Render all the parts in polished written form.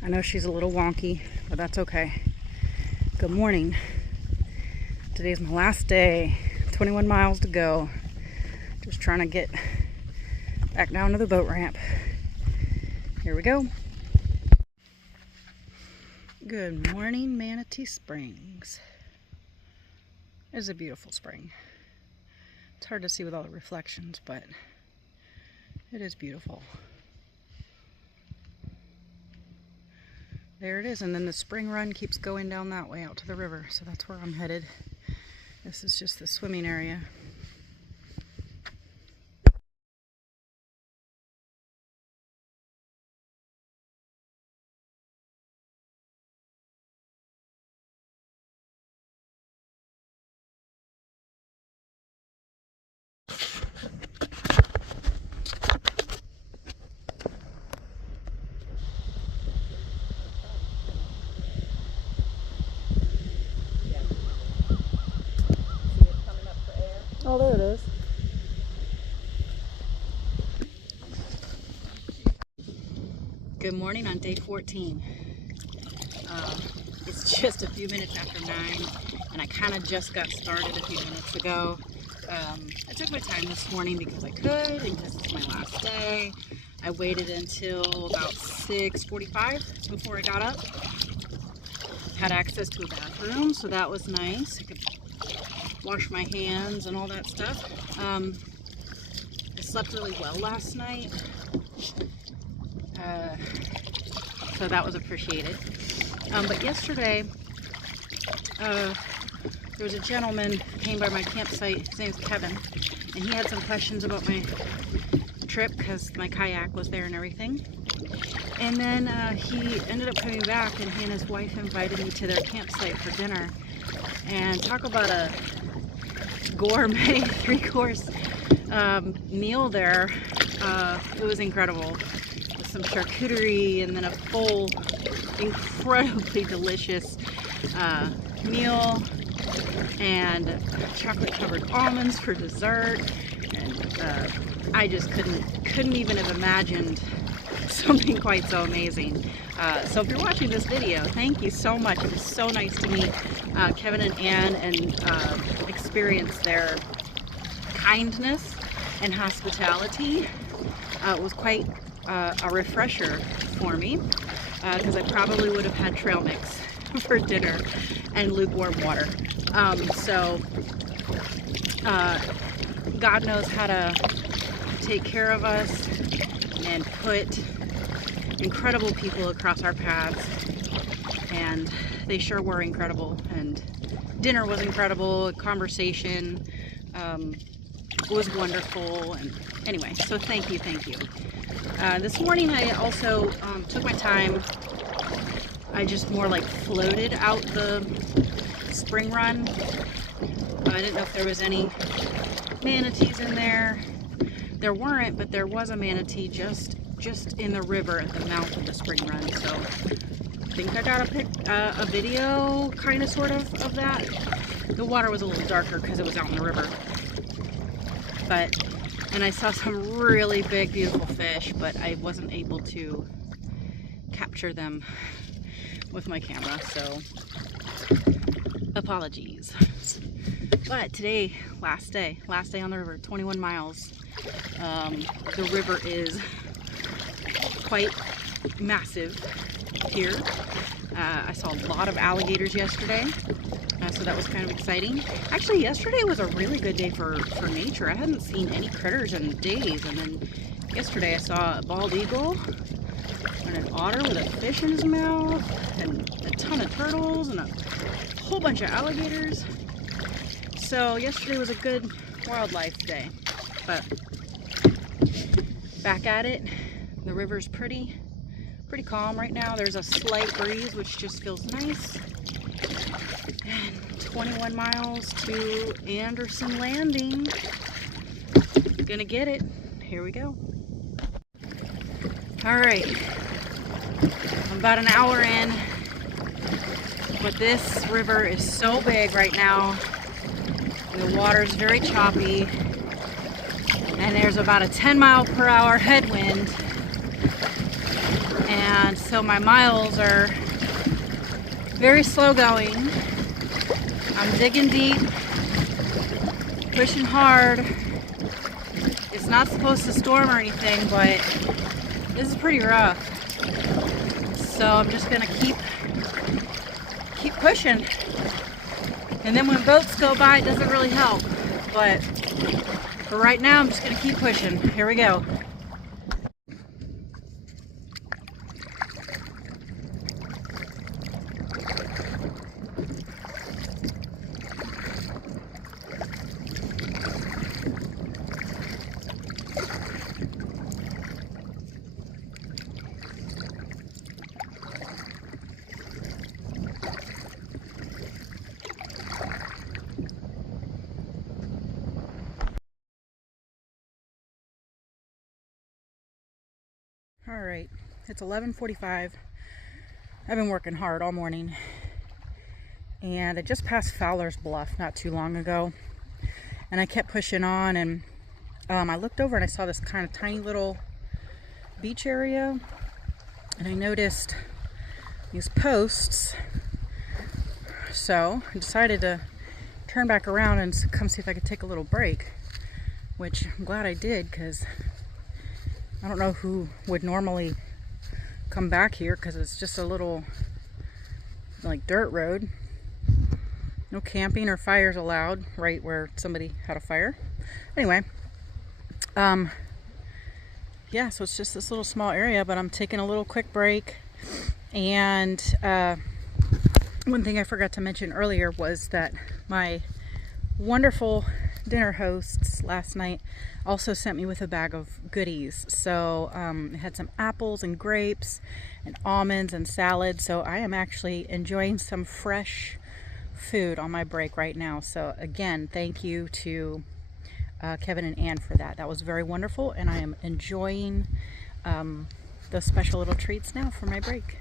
I know she's a little wonky, but that's okay. Good morning. Today's my last day. 21 miles to go. Just trying to get back down to the boat ramp. Here we go. Good morning, Manatee Springs. It is a beautiful spring. It's hard to see with all the reflections, but it is beautiful. There it is, and then the spring run keeps going down that way out to the river, so that's where I'm headed. This is just the swimming area. Oh, there it is. Good morning on day 14. It's just a few minutes after 9, and I kind of just got started a few minutes ago. I took my time this morning because I could, and because it's my last day. I waited until about 6:45 before I got up. Had access to a bathroom, so that was nice. I could wash my hands and all that stuff. I slept really well last night, so that was appreciated. But yesterday, there was a gentleman who came by my campsite. His name's Kevin, and he had some questions about my trip because my kayak was there and everything. And then he ended up coming back, and he and his wife invited me to their campsite for dinner. And talk about a gourmet 3-course meal there. It was incredible. With some charcuterie and then a full, incredibly delicious meal, and chocolate covered almonds for dessert. And I just couldn't even have imagined something quite so amazing. So if you're watching this video, thank you so much. It was so nice to meet Kevin and Ann and experience their kindness and hospitality. It was quite a refresher for me because I probably would have had trail mix for dinner and lukewarm water. So God knows how to take care of us and put incredible people across our paths, and they sure were incredible. And dinner was incredible, conversation was wonderful, and anyway, so thank you. This morning I also took my time. I just more like floated out the spring run. I didn't know if there was any manatees in there. There weren't, but there was a manatee just in the river at the mouth of the spring run. So I think I got a video, kind of, sort of that. The water was a little darker because it was out in the river. And I saw some really big, beautiful fish, but I wasn't able to capture them with my camera, so apologies. But today, last day on the river, 21 miles. The river is quite massive here. I saw a lot of alligators yesterday, so that was kind of exciting. Actually, yesterday was a really good day for nature. I hadn't seen any critters in days, and then yesterday I saw a bald eagle and an otter with a fish in his mouth, and a ton of turtles, and a whole bunch of alligators. So yesterday was a good wildlife day, but back at it. The river's pretty calm right now. There's a slight breeze, which just feels nice. And 21 miles to Anderson Landing. Gonna get it. Here we go. All right, I'm about an hour in, but this river is so big right now. The water's very choppy, and there's about a 10-mile-per-hour headwind, and And so my miles are very slow going. I'm digging deep, pushing hard. It's not supposed to storm or anything, but this is pretty rough. So I'm just gonna keep pushing. And then when boats go by, it doesn't really help. But for right now, I'm just gonna keep pushing. Here we go. All right, it's 11:45. I've been working hard all morning, and I just passed Fowler's Bluff not too long ago, and I kept pushing on, and I looked over and I saw this kind of tiny little beach area, and I noticed these posts, so I decided to turn back around and come see if I could take a little break, which I'm glad I did, because I don't know who would normally come back here, because it's just a little like dirt road. No camping or fires allowed right where somebody had a fire. Anyway, yeah, so it's just this little small area, but I'm taking a little quick break. And one thing I forgot to mention earlier was that my wonderful dinner hosts last night also sent me with a bag of goodies. So it had some apples and grapes and almonds and salad. So I am actually enjoying some fresh food on my break right now. So again, thank you to Kevin and Ann for that. That was very wonderful, and I am enjoying those special little treats now for my break.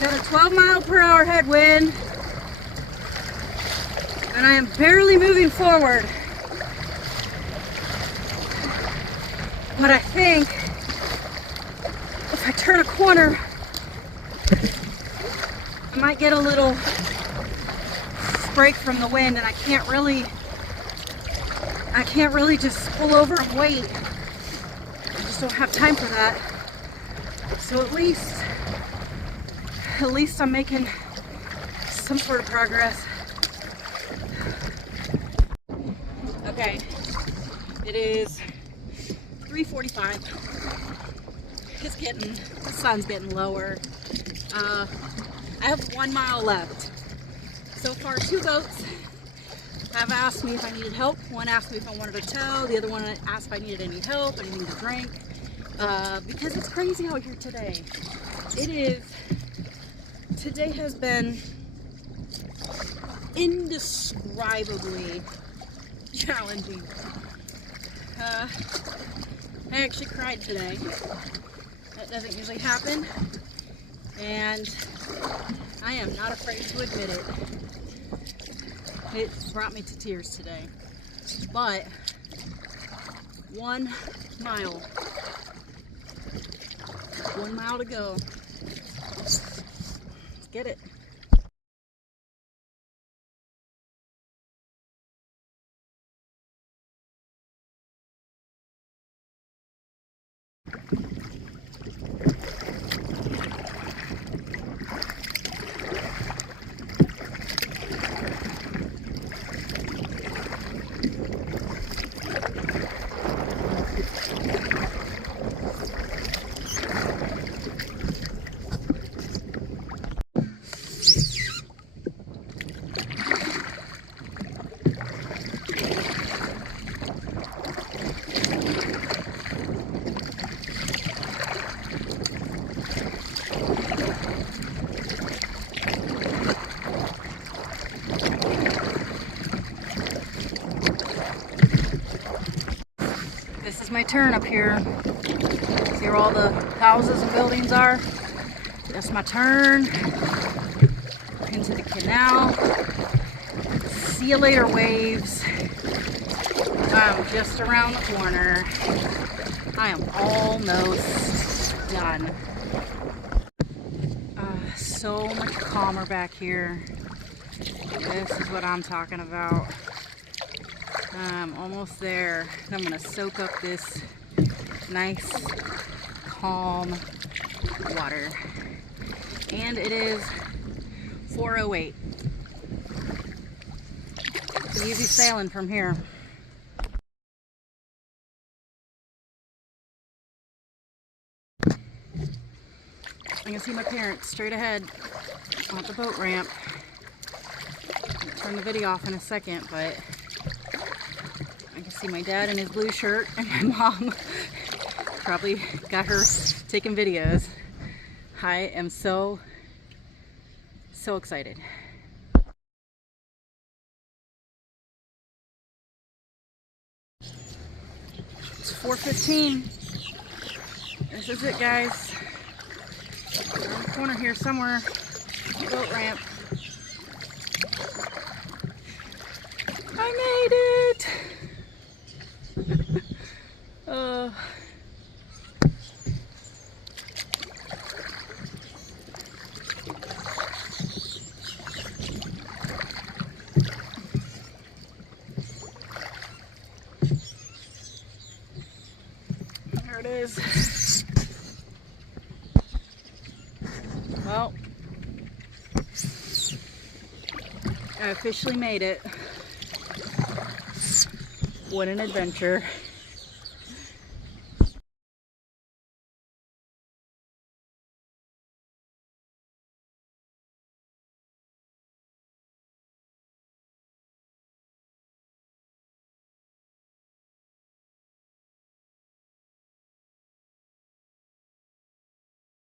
Got a 12-mile-per-hour headwind, and I am barely moving forward. But I think if I turn a corner, I might get a little break from the wind, and I can't really just pull over and wait. I just don't have time for that. So at least I'm making some sort of progress. Okay, it is 3:45. The sun's getting lower. I have 1 mile left. So far, 2 boats have asked me if I needed help. One asked me if I wanted a tow. The other one asked if I needed any help, anything to drink. Because it's crazy out here today. Today has been indescribably challenging. I actually cried today. That doesn't usually happen, and I am not afraid to admit it. It brought me to tears today. But 1 mile. 1 mile to go. Let's get it. turn up here. See where all the houses and buildings are? That's my turn into the canal. See you later, waves. I'm just around the corner. I am almost done. So much calmer back here. This is what I'm talking about. I'm almost there. I'm gonna soak up this nice, calm water. And it is 4:08. It's easy sailing from here. I can see my parents straight ahead on the boat ramp. I'll turn the video off in a second, but I can see my dad in his blue shirt and my mom probably got her taking videos. I am so excited. It's 4:15. This is it, guys. Around the corner here somewhere. Boat ramp. I made it! There it is. Well, I officially made it. What an adventure.